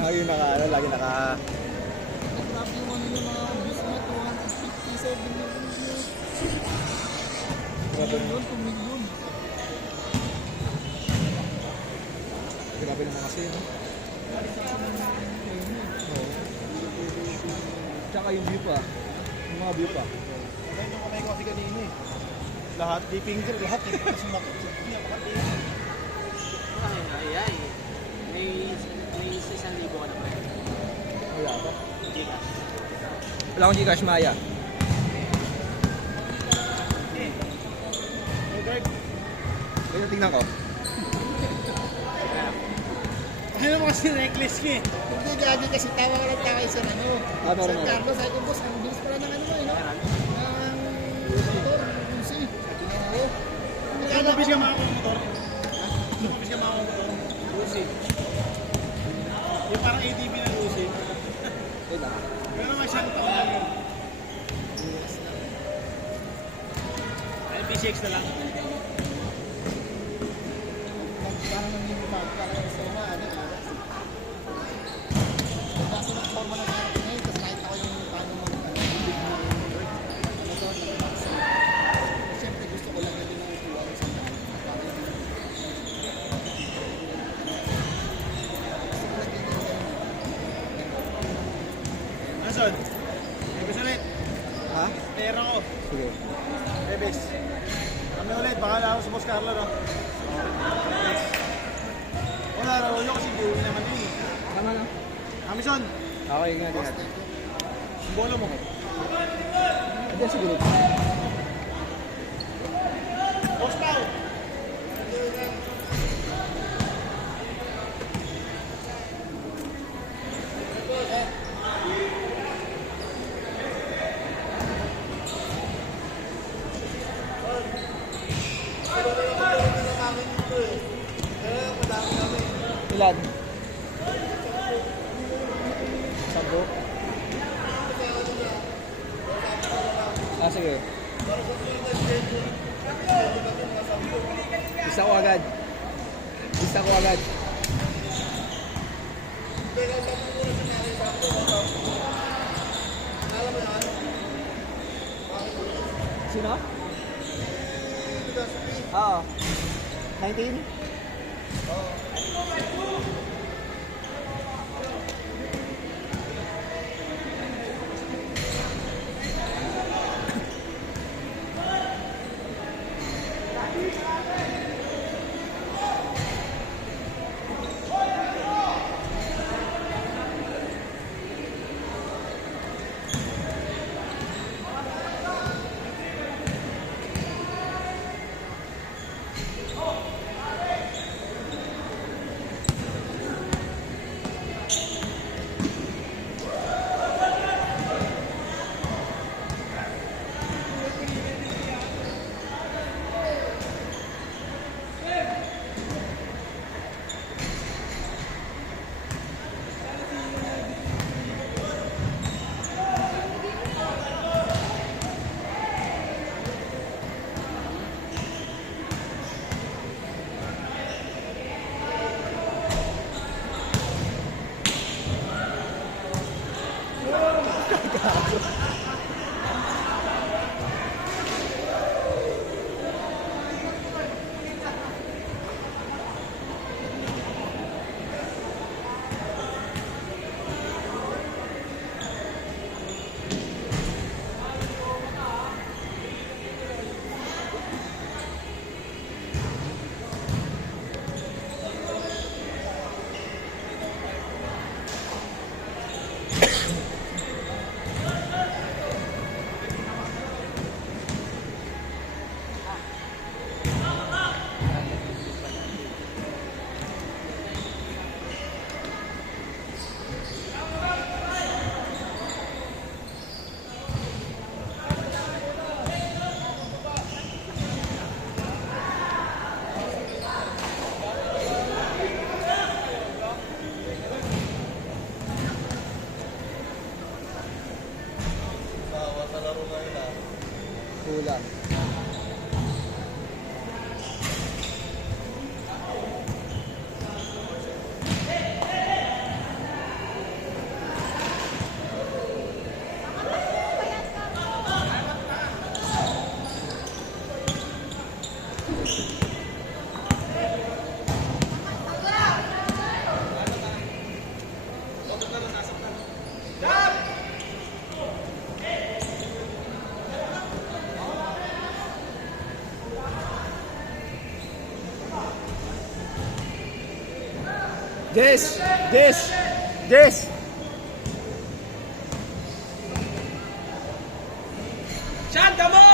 Lagi naka, ano, lagi naka... Grabe yung ano yung mga views na 257 million views. Grabe. Million, 2 million. Grabe naman kasi, no? Oo. Tsaka yung view pa. Yung mga view pa. Kaya nung kamay ko kasi kanina eh. Lahat, di finger, lahat eh. Kasi Ay. May 6,000 ka na ba? Wala pa. Gcash. Wala akong Gcash, Maya. Kaya tingnan ko. Ano mo kasi necklace ko eh. Hindi, gagi kasi tawa ka lang tayo sa ano. Ano, San ano? Carlos, sabi ko boss, ang bilis pala ng ano eh, no? Ng motor, Lucy. Oo. Ano mabis ka makakumotor? Ano mabis ka makakumotor? Lucy. Yung parang ATV na Lucy. Ayun na. Pero may siyang taon lang yun. Ay, P6 na lang. Parang nanginibag ka lang sa mga ano eh. Kasi nag-forma ng harap ngayon, tapos nakita ko yung paano mag-big na motor ng taxi. Siyempre gusto ko lang na din ang kuha ko sa mga Nasaan? Ebes ulit. Ha? Pera ko. Sige. Ebes. Kami ulit. Baka na ako sa Boss Carlo, no? Wala, rawal nyo kasi hindi naman yun. Tama na. Amison, Okay, nga din natin. yung bolo mo. Hindi, siguro. Boss Pao! Ilan? 10? Ah, sige. Isa ko agad. Isa ko agad. Sino? Oo. 19? Jess! Jess! Jess! Shanta mo!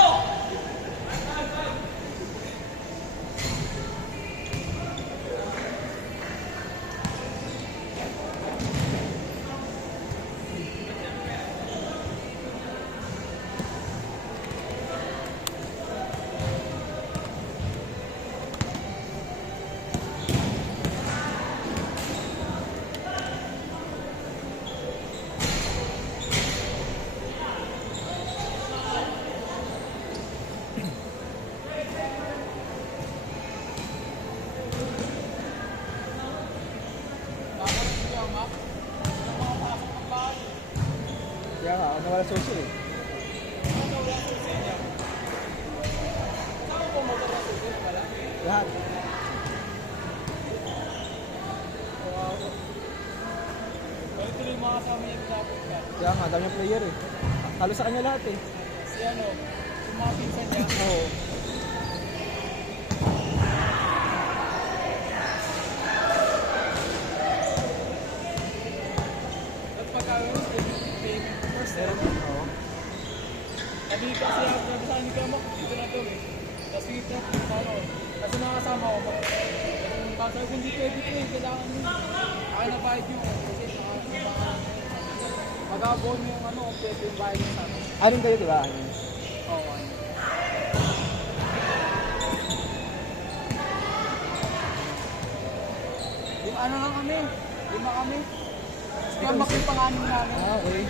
Kaya nga, nawala suso eh. Lahat. Tuloy mga kasama niya dapat ka. Kaya nga, dami ng player eh. Halos sa kanya lahat eh. Si ano, yung mga pinsan niya. Oo. At pagkakaroon, payment first. Oo. Sabi kasi ako sa ni Kamo, dito na to eh. Tapos yung trap, ano, kasi nakasama ko. Sabi ko, hindi pwede ko eh, kailangan mo. Akin na bayad yung, kasi mag-abon yung ano, pwede yung bayad yung sa akin. Anong kayo diba? Ano? Oo, ano. Yung ano lang kami, 5 kami. Kaya makipanganin namin. Ah, okay.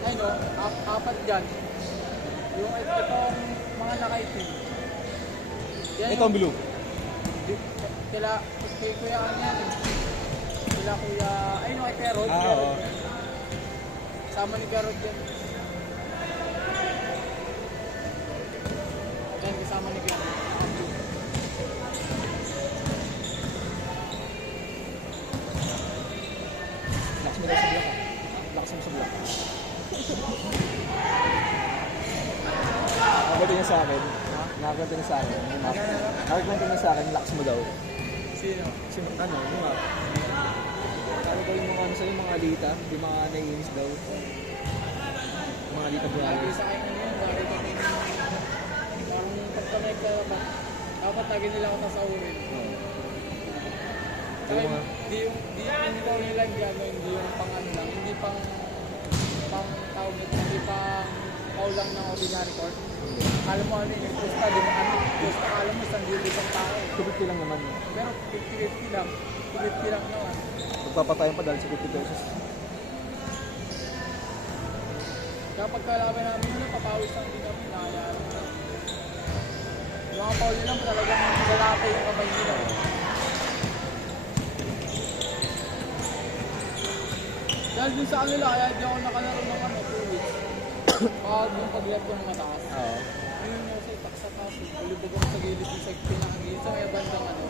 Ay no, 4 dyan. Yung itong mga nakaitim. Yan Ito ang blue. Kila, kay Kuya ano yan eh. Kila Kuya, ay no, kay Perod. Ah, oo. Sama ni Perod yan. Yan, kasama ni Perod. Lakas mo daw sa block ah. Lakas mo sa block. Nakakwento niya sa akin. Nakakwento niya sa akin. Nakakwento niya sa akin, lakas mo daw. Sino? Kasi ano, yung nga. Ano ba yung mga ano sa'yo, mga alita? Yung mga naiinis daw. Yung mga alita Lagi brothers. sa akin yun, lagi kami parang pagkamay ka dapat lagi nila ako nasaurin. Oo. Kaya Yung mga- hindi daw nila gano, hindi yung pang ano lang, hindi pang tawag nito, hindi pang paulang ng ordinary court. Alam mo ano yung pusta, di ba ano, pusta, alam mo, isang isang tao. Kupit lang naman. Pero 50-50 lang, 50 lang naman. Magpapatayan pa dahil sa 50 pesos. Kapag kalaban namin yun, papawis lang din kami, nakayaan na. Yung mga pauli lang, talagang lalaki yung kabay nila. Dahil dun sa kanila, kaya di ako nakalaro ng ano, 2 weeks. Pag yung pag-left ko ng mataas. Oo. Ayun mo sa itak sa kaso, ulibog ako sa gilid yung sa pinakagilid. Sa may bandang ano,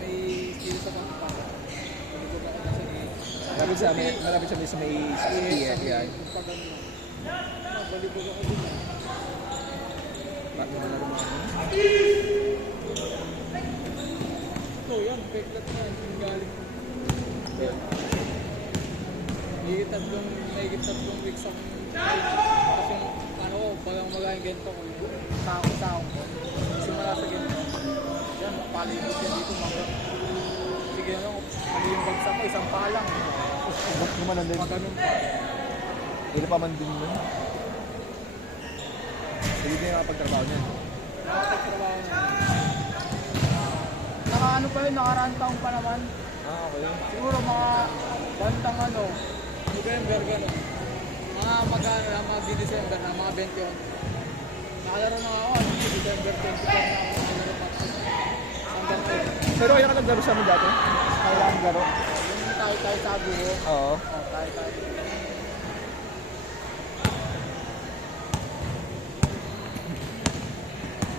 may steel sa pangpa. Ulibog ako sa gilid. Malapit sa amin, malapit sa amin sa may CSI. Pag ano, balibog ako dun. Bakit naman naman ano? Ito yan, peklat na yan, yung galing. Yan. Higit tatlong weeks ako. Tapos yung ano ko, pagang magaling ganito ko, yung sako ko. Simula sa ganito. Yan, palibot yan dito mga. Sige ano, ano yung bagsak ko, isang paa lang. Ba't naman nandun? Maganon pa. Ilo pa man din nun. Hindi na yung kapagtrabaho niyan. Nakapagtrabaho na. Ano pa yun, nakarantang pa naman. Ah, okay. Siguro mga bantang ano, November gano'n. Mga magkano lang, mga December na, mga 21. Nakalaro na ako, December 24 na ako nakalaro pa. Hanggang ngayon. Pero kaya ka naglaro sa amin dati? Kailangan laro? Yung tayo sa buho. Oo. Oh, tayo.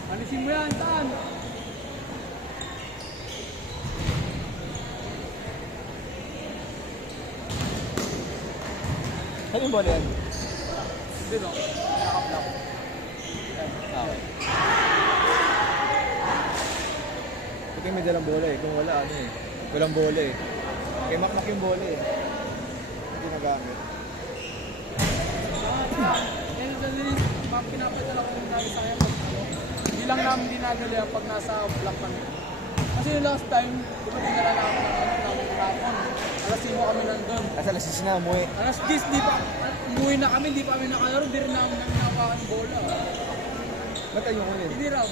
Alisin mo yan, Tan! Ano yung bola yan? Hindi no, nakapla ko. Ah, okay. Pagka may dalang bola eh. Kung wala ano eh. Walang bola eh. Kay Makmak yung bola eh. Hindi nagamit. Yan yung dali, pinapadala ko yung lagi sa kanya pag ano. Hindi lang namin dinadala pag nasa block kami. Kasi yung last time, diba pinala namin ng ano, namin hapon. Alas 5 kami nandun. Asa alas 6 na, umuwi. Alas 10, di pa, umuwi na kami, di pa kami nakalaro, di rin namin napakan yung bola. Ba't tayo ko yun? Hindi raw.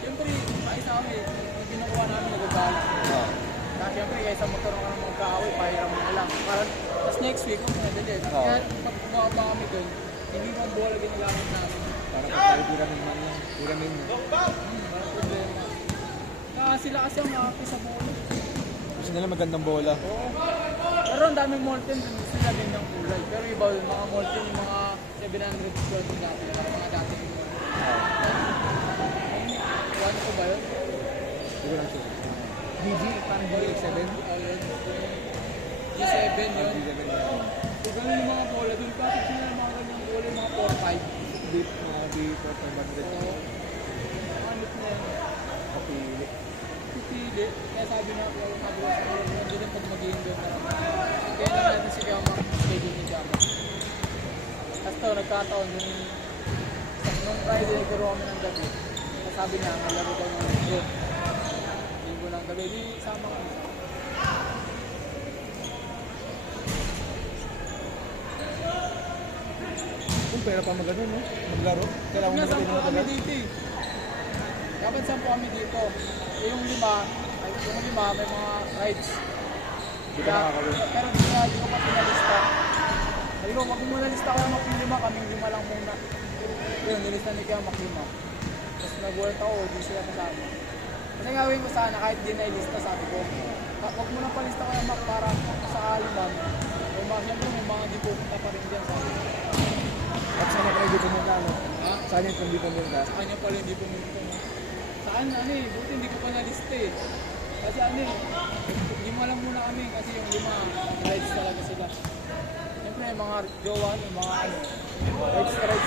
Siyempre, maisa kami, yung kinukuha namin nagagala. Oo. Kaya siyempre, kaysa magkaroon ka ng magkaaway, pahiram mo na lang. Tapos next week, kung madali. Kaya pag bumaba kami doon, hindi mo ang bola ginagamit namin. Parang tayo piramin man lang. Piramin mo. Walang problema. Sila kasi ang makaki sa bola. Gusto nila magandang bola. Oo. Pero ang daming molten dun, sila din ng kulay. Pero iba yung mga molten, yung mga 712 dati, mga dati. Ano ko ba yun? Hindi ko lang sure. DG, parang GX7. G7 yun. G7 na. So ganun yung mga bola dun. Kasi sila yung mga ganyang bola, yung mga 4-5. Deep, mga B400. Oo. Ano na yun? Kapili. Pipili. Kaya sabi nga ko, sabi ko sa mga hindi rin pag mag-i-indoor na lang. Kaya lang natin si Kama, schedule ni Kama. Tapos to, nagkataon yung nung Friday, nagkaro kami ng gabi. Sabi niya, malaro daw ng linggo. Linggo ng gabi, di sama kami. Kung pera pa magano, no? Maglaro. Kailangan mo Nasa na po kami matagal. dito eh. Dapat 10 kami dito. Eh, yung lima, may mga rides. Hindi ka nakakawin. Pero di ko pa pinalista. Sabi ko, wag mo muna lista kaya maglima, kaming lima lang muna. Yun, nilista ni kaya maglima. Tapos nag-work ako, di sila kasama. Kasi gawin ko sana, kahit di na-ilista, sabi ko, wag mo na palista kaya Mac para sakali man. Siyempre may mga di pupunta pa rin dyan, sabi ko. At sana pala hindi pumunta, no? Ha? Sana yung hindi pumunta. Sa kanya pala hindi pumunta. Saan ano eh, buti hindi ko pa na-lista eh. Kasi ano eh, lima lang muna kami kasi yung lima, rides talaga sila. Siyempre yung mga jowa, yung mga ano, rides.